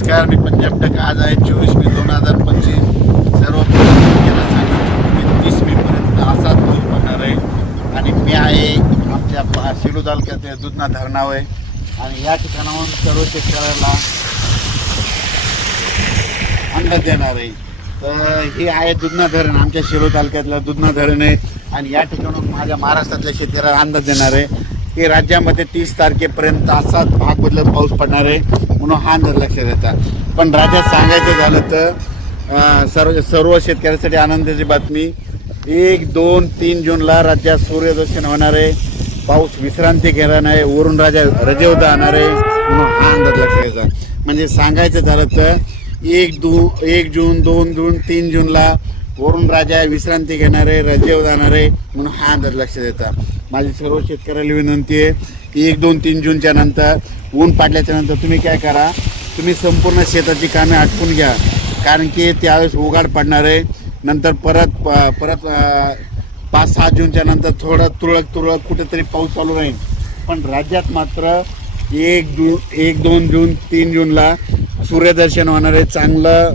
नमस्कार मी पंजाब टक आज आहे चोवीस मे दोन हजार पंचवीस. सर्व शेतकऱ्यांना सांगितलं तीस मेपर्यंत असाच पाऊस पडणार आहे. आणि मी आहे आमच्या शिलू सेलू दुधना धरणावर आहे आणि या ठिकाणाहून सर्व शेतकऱ्याला अंदाज देणार आहे. तर हे आहे दुधना धरण आमच्या शिरो तालुक्यातलं दुधना धरण आहे. आणि या ठिकाणून माझ्या महाराष्ट्रातल्या शेतकऱ्याला अंदाज देणार आहे. की राज्यामध्ये तीस तारखेपर्यंत असाच भाग बदलत पाऊस पडणार आहे म्हणून हा निर्लक्ष लक्षात येतात पण राज्यात सांगायचं झालं तर सर्व सर्व शेतकऱ्यासाठी आनंदाची बातमी एक दोन तीन जूनला राज्यात सूर्यदर्शन होणार आहे. पाऊस विश्रांती घेणार नाही वरून राजा रजेव आणणार आहे म्हणून हा अंदाज लक्षात येतात म्हणजे सांगायचं झालं तर एक दू एक जून दोन जून तीन जूनला वरून राजा विश्रांती घेणारे रजेव जाणारे म्हणून हा अंदाज लक्षात येतात माझी सर्व शेतकऱ्याला विनंती आहे की एक दोन तीन जूनच्या नंतर ऊन पाडल्याच्या नंतर तुम्ही काय करा तुम्ही संपूर्ण शेताची कामे आटपून घ्या. कारण की त्यावेळेस उघाड पडणार आहे. नंतर परत प- परत पाच सहा जूनच्या नंतर थोडं तुरळक तुरळक कुठेतरी पाऊस चालू राहील. पण राज्यात मात्र एक जून एक दोन जून तीन जूनला सूर्यदर्शन होणार आहे. चांगलं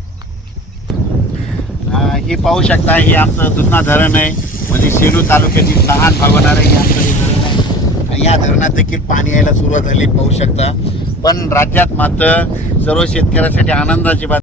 हे पाहू शकता हे आमचं दुधना धरण आहे. म्हणजे सेलू तालुक्यातील लहान भाग आहे हे आमचं हे धरण आहे. या धरणात देखील पाणी यायला सुरुवात झाली पाहू शकता. पण राज्यात मात्र सर्व शेतकऱ्यासाठी आनंदाची बात